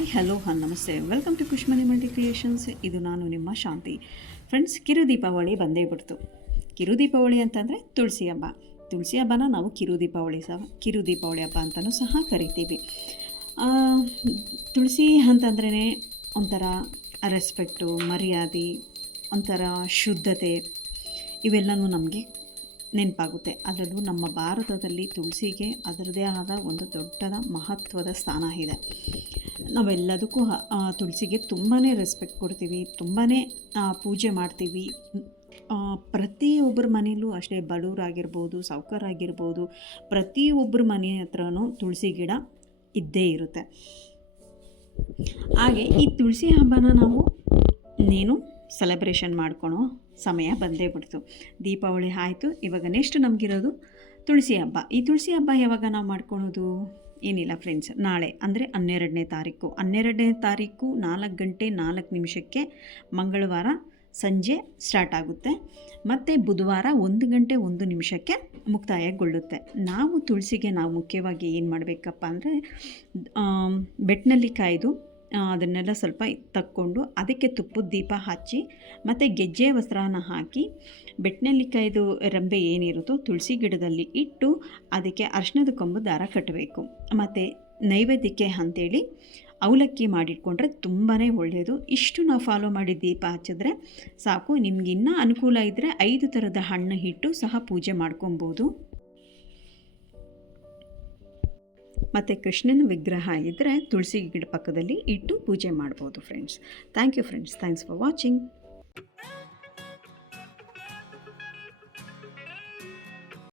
Hi hello ನಮಸ್ತೆ, welcome to ಕುಷ್ಮನಿ multi creations. ಇದು ನಾನು ನಿಮ್ಮ ಶಾಂತಿ. ಫ್ರೆಂಡ್ಸ್, ಕಿರು ದೀಪಾವಳಿ ಬಂದೇ ಬಿಡ್ತು. ಕಿರು ದೀಪಾವಳಿ ಅಂತಂದರೆ ತುಳಸಿ ಹಬ್ಬ. ತುಳಸಿ ಹಬ್ಬನ ನಾವು ಕಿರು ದೀಪಾವಳಿ ಹಬ್ಬ ಅಂತಲೂ ಸಹ ಕರಿತೀವಿ. ತುಳಸಿ ಅಂತಂದ್ರೇ ಒಂಥರ ರೆಸ್ಪೆಕ್ಟು, ಮರ್ಯಾದೆ, ಒಂಥರ ಶುದ್ಧತೆ ಇವೆಲ್ಲವೂ ನಮಗೆ ನೆನಪಾಗುತ್ತೆ. ಅದರಲ್ಲೂ ನಮ್ಮ ಭಾರತದಲ್ಲಿ ತುಳಸಿಗೆ ಅದರದೇ ಆದ ಒಂದು ದೊಡ್ಡದ ಮಹತ್ವದ ಸ್ಥಾನ ಇದೆ. ನಾವೆಲ್ಲದಕ್ಕೂ ತುಳಸಿಗೆ ತುಂಬಾ ರೆಸ್ಪೆಕ್ಟ್ ಕೊಡ್ತೀವಿ, ತುಂಬಾ ಪೂಜೆ ಮಾಡ್ತೀವಿ. ಪ್ರತಿಯೊಬ್ಬರ ಮನೆಯಲ್ಲೂ ಅಷ್ಟೇ, ಬಡವರಾಗಿರ್ಬೋದು, ಸಾಹುಕಾರಾಗಿರ್ಬೋದು, ಪ್ರತಿಯೊಬ್ಬರ ಮನೆ ಹತ್ರನೂ ತುಳಸಿ ಗಿಡ ಇದ್ದೇ ಇರುತ್ತೆ. ಹಾಗೆ ಈ ತುಳಸಿ ಹಬ್ಬನ ನಾವು ಸೆಲೆಬ್ರೇಷನ್ ಮಾಡ್ಕೊಳೋ ಸಮಯ ಬಂದೇ ಬಿಡ್ತು. ದೀಪಾವಳಿ ಆಯಿತು, ಇವಾಗ ನೆಕ್ಸ್ಟ್ ನಮಗಿರೋದು ತುಳಸಿ ಹಬ್ಬ. ಈ ತುಳಸಿ ಹಬ್ಬ ಯಾವಾಗ ನಾವು ಮಾಡ್ಕೊಳೋದು? ಏನಿಲ್ಲ ಫ್ರೆಂಡ್ಸ್, ನಾಳೆ ಅಂದರೆ 12ನೇ ತಾರೀಕು 4 ಗಂಟೆ 4 ನಿಮಿಷಕ್ಕೆ ಮಂಗಳವಾರ ಸಂಜೆ ಸ್ಟಾರ್ಟ್ ಆಗುತ್ತೆ. ಮತ್ತು ಬುಧವಾರ 1 ಗಂಟೆ 1 ನಿಮಿಷಕ್ಕೆ ಮುಕ್ತಾಯಗೊಳ್ಳುತ್ತೆ. ನಾವು ತುಳಸಿಗೆ ಮುಖ್ಯವಾಗಿ ಏನು ಮಾಡಬೇಕಪ್ಪ ಅಂದರೆ, ಬೆಟ್ಟಿನಲ್ಲಿ ಕಾಯ್ದು ಅದನ್ನೆಲ್ಲ ಸ್ವಲ್ಪ ತಕ್ಕೊಂಡು ಅದಕ್ಕೆ ತುಪ್ಪದ ದೀಪ ಹಚ್ಚಿ ಮತ್ತು ಗೆಜ್ಜೆ ವಸ್ತ್ರನ ಹಾಕಿ ಬೆಟ್ಟಿನಲ್ಲಿ ಕಾಯ್ದು ರೆಂಬೆ ಏನಿರುತ್ತೋ ತುಳಸಿ ಗಿಡದಲ್ಲಿ ಇಟ್ಟು ಅದಕ್ಕೆ ಅರಿಶಿಣದ ಕೊಂಬು ದಾರ ಕಟ್ಟಬೇಕು. ಮತ್ತು ನೈವೇದ್ಯಕ್ಕೆ ಅಂಥೇಳಿ ಅವಲಕ್ಕಿ ಮಾಡಿಟ್ಕೊಂಡ್ರೆ ತುಂಬಾ ಒಳ್ಳೆಯದು. ಇಷ್ಟು ನಾವು ಫಾಲೋ ಮಾಡಿ ದೀಪ ಹಚ್ಚಿದ್ರೆ ಸಾಕು. ನಿಮಗಿನ್ನೂ ಅನುಕೂಲ ಇದ್ದರೆ 5 ಥರದ ಹಣ್ಣು ಇಟ್ಟು ಸಹ ಪೂಜೆ ಮಾಡ್ಕೊಬೋದು. ಮತ್ತು ಕೃಷ್ಣನ ವಿಗ್ರಹ ಇದ್ದರೆ ತುಳಸಿ ಗಿಡ ಪಕ್ಕದಲ್ಲಿ ಇಟ್ಟು ಪೂಜೆ ಮಾಡ್ಬೋದು friends. Thank you friends, thanks for watching.